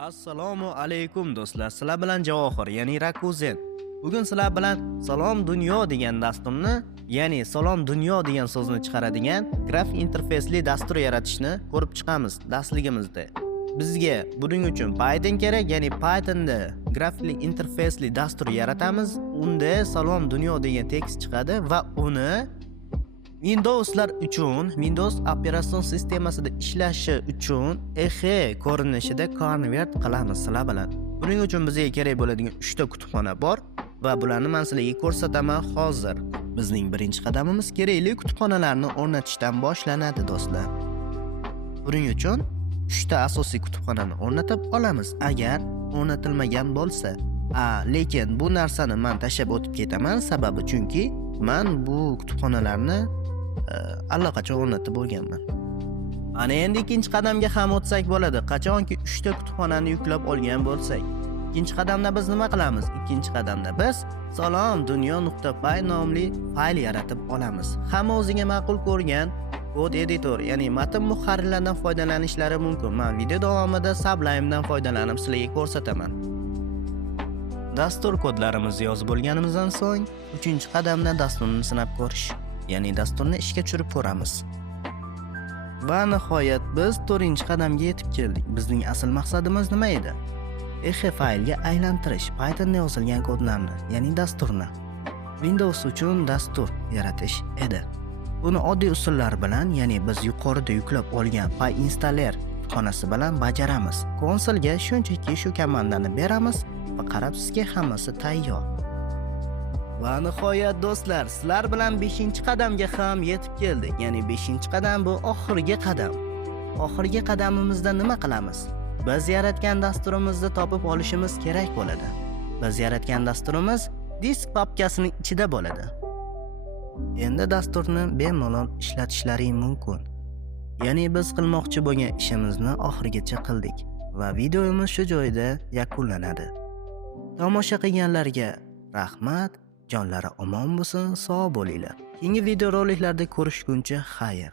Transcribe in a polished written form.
Assalomu alaykum do'stlar. Sizlar bilan Javohir, ya'ni Rakuzen. Bugun sizlar bilan Salom Dunyo degan dasturni, ya'ni Salom Dunyo degan so'zni chiqaradigan grafik interfeysli dastur yaratishni ko'rib chiqamiz darsligimizda. Bizga buning uchun Python kerak, ya'ni Pythonda grafik interfeysli dastur yaratamiz. Unda Salom Dunyo degan tekst chiqadi va uni Windowslar uchun, Windows operatsion sistemasida ishlashi uchun exe ko'rinishida konvert qilamiz sizlar bilan. Buning uchun bizga kerak bo'ladigan 3 ta kutubxona bor va bularni men sizlarga ko'rsataman hozir. Bizning birinchi qadamimiz kerakli kutubxonalarni o'rnatishdan boshlanadi do'stlar. Buning uchun 3 ta asosiy kutubxonani o'rnatib olamiz. Agar o'rnatilmagan bo'lsa, lekin bu narsani men tashlab o'tib ketaman, sababi chunki men bu kutubxonalarni allaqachon o'rnatib bo'lganman. Ana endi ikkinchi qadamga ham o'tsak bo'ladi. Qachonki 3 ta kutubxonani yuklab olgan bo'lsak, ikkinchi qadamda biz nima qilamiz? Ikkinchi qadamda biz salomdunyo.py nomli fayl yaratib olamiz. Hamma o'ziga ma'qul ko'rgan kod editor, ya'ni matn muharrirlaridan foydalanishlari mumkin. Men video davomida Sublime'dan foydalanib sizlarga ko'rsataman. Dastur kodlarimizni yozib bo'lganimizdan so'ng, 3-qadamda dasturni sinab ko'rish, ya'ni dasturni ishga tushirib ko'ramiz. Va nihoyat biz 4-qadamga yetib keldik. Bizning asl maqsadimiz nima edi? Exe faylga aylantirish, Pythonda yozilgan kodlarni, ya'ni dasturni Windows uchun dastur yaratish edi. Buni oddiy usullar bilan, ya'ni biz yuqorida yuklab olgan PyInstaller xonasi bilan bajaramiz. Konsolga shunchaki shu komandani beramiz va qarabsizki, hammasi tayyor. Va nihoyat do'stlar, sizlar bilan 5-qadamga ham yetib keldik. Ya'ni 5-qadam bu oxirgi qadam. Oxirgi qadamimizda nima qilamiz? Biz yaratgan dasturimizni topib olishimiz kerak bo'ladi. Biz yaratgan dasturimiz disk papkasining ichida bo'ladi. Endi dasturni bemalol ishlatishlaring mumkin. Ya'ni biz qilmoqchi bo'lgan ishimizni oxirigacha qildik va videomiz shu joyda yakunlanadi. Tomosha qilganlarga rahmat, jonlari omon bo'lsin, sog' bo'linglar. Keyingi videoroliklarda ko'rishguncha xayr.